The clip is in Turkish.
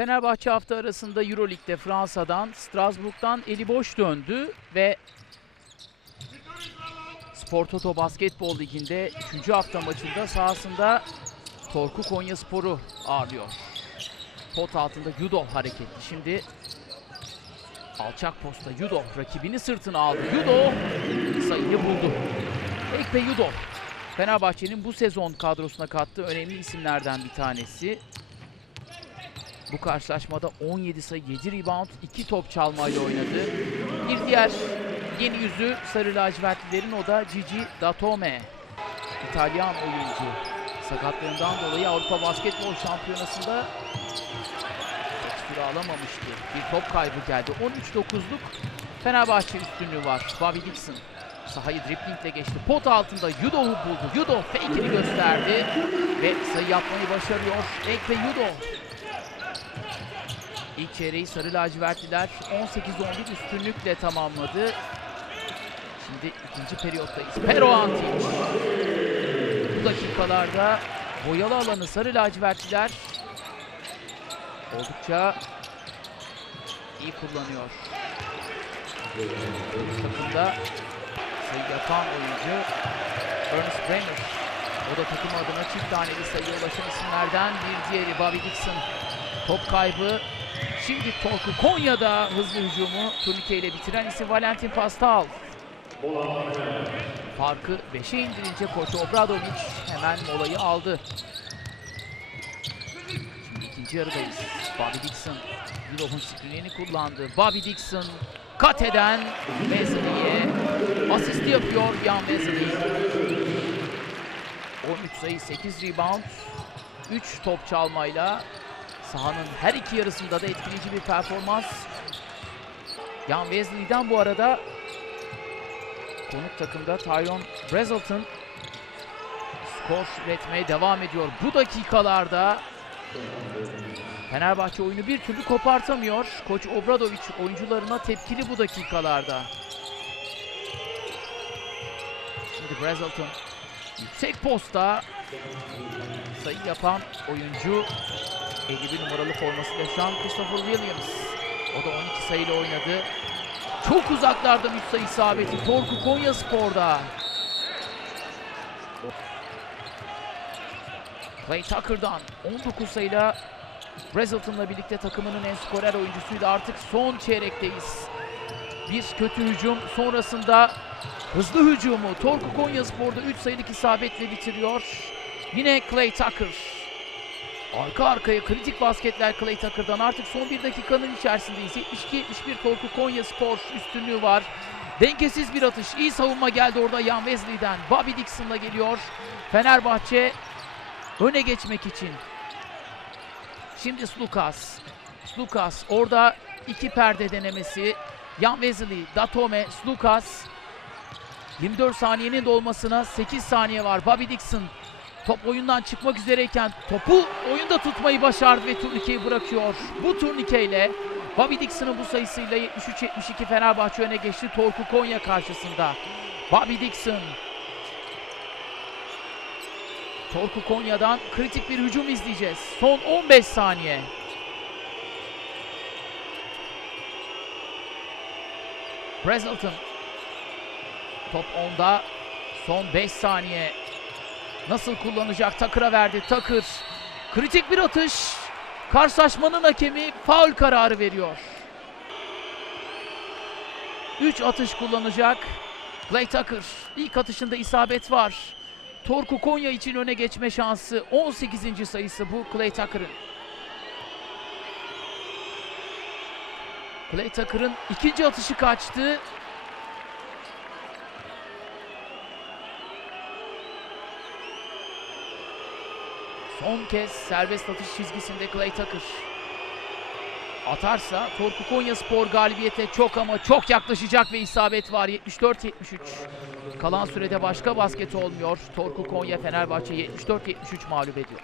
Fenerbahçe hafta arasında Euroleague'de Fransa'dan, Strasbourg'dan eli boş döndü ve Spor Toto Basketbol Ligi'nde 3. hafta maçında sahasında Torku Konya Sporu ağırlıyor. Pot altında Yudo hareketli. Şimdi alçak posta Yudo rakibini sırtına aldı. Yudo sayıyı buldu. Ekpe Yudo Fenerbahçe'nin bu sezon kadrosuna kattığı önemli isimlerden bir tanesi. Bu karşılaşmada 17 sayı, 7 rebound, 2 top çalmayla oynadı. Bir diğer yeni yüzü Sarı Lacivertlilerin o da Gigi Datome. İtalyan oyuncu. Sakatlığından dolayı Avrupa Basketbol Şampiyonası'nda süre alamamıştı. Bir top kaybı geldi. 13-9'luk Fenerbahçe üstünlüğü var. Bobby Dixon sahayı driplingle geçti. Pot altında Yudo'yu buldu. Yudo fake'ini gösterdi ve sayı yapmayı başarıyor. Ekpe Yudo. İlk çeyreği Sarı Lacivertliler 18-11 üstünlükle tamamladı. Şimdi ikinci periyottayız. Pero Antic. Bu dakikalarda boyalı alanı Sarı Lacivertliler oldukça iyi kullanıyor. Takımda sayı yapan oyuncu Ernest Bremer. O da takım adına çift taneli sayıya ulaşan isimlerden bir diğeri Bobby Dixon. Top kaybı. Şimdi Torku Konya'da hızlı hücumu turnike ile bitiren isim Valentin Pastal. Farkı 5'e indirince koç Obradovic hemen molayı aldı. Şimdi ikinci yarıdayız. Bobby Dixon Yulov'un screenini kullandı. Bobby Dixon kat eden Wesley'e asist yapıyor Yan Wesley. 13 sayı 8 rebound 3 top çalmayla sahanın her iki yarısında da etkileyici bir performans. Yan Wesley'den bu arada konuk takımda Tyron Brazelton skor üretmeye devam ediyor. Bu dakikalarda Fenerbahçe oyunu bir türlü kopartamıyor. Koç Obradovic oyuncularına tepkili bu dakikalarda. Şimdi Brazelton yüksek posta sayı yapan oyuncu 51 numaralı formasıyla şu an Christopher Williams. O da 12 sayıyla oynadı. Çok uzaklardan 3 sayı isabeti. Torku Konya Spor'da. Clay Tucker'dan 19 sayıyla Brazelton'la birlikte takımının en skorer oyuncusuydu. Artık son çeyrekteyiz. Bir kötü hücum sonrasında hızlı hücumu Torku Konya Spor'da 3 sayılık isabetle bitiriyor. Yine Clay Tucker. Arka arkaya kritik basketler Clay Tucker'dan. Artık son bir dakikanın içerisindeyiz. 72-71 Torku Konya Spor üstünlüğü var. Dengesiz bir atış. İyi savunma geldi orada Yan Wesley'den. Bobby Dixon'la geliyor. Fenerbahçe öne geçmek için. Şimdi Slukas. Slukas orada iki perde denemesi. Yan Wesley, Datome, Slukas. 24 saniyenin dolmasına 8 saniye var. Bobby Dixon top oyundan çıkmak üzereyken topu oyunda tutmayı başardı ve turnikeyi bırakıyor. Bu turnikeyle Bobby Dixon'ın bu sayısıyla 73-72 Fenerbahçe öne geçti Torku Konya karşısında. Bobby Dixon Torku Konya'dan kritik bir hücum izleyeceğiz. Son 15 saniye. Brazelton. Top 10'da. Son 5 saniye. Nasıl kullanacak? Takır'a verdi. Takır. Kritik bir atış. Karşılaşmanın hakemi faul kararı veriyor. 3 atış kullanacak. Clay Tucker. İlk atışında isabet var. Torku Konya için öne geçme şansı 18. sayısı bu Clay Tucker'ın. Clay Tucker'ın ikinci atışı kaçtı. Son kez serbest atış çizgisinde Clay Tucker. Atarsa Torku Konya Spor galibiyete çok ama çok yaklaşacak ve isabet var 74-73. Kalan sürede başka basket olmuyor. Torku Konya Fenerbahçe 74-73 mağlup ediyor.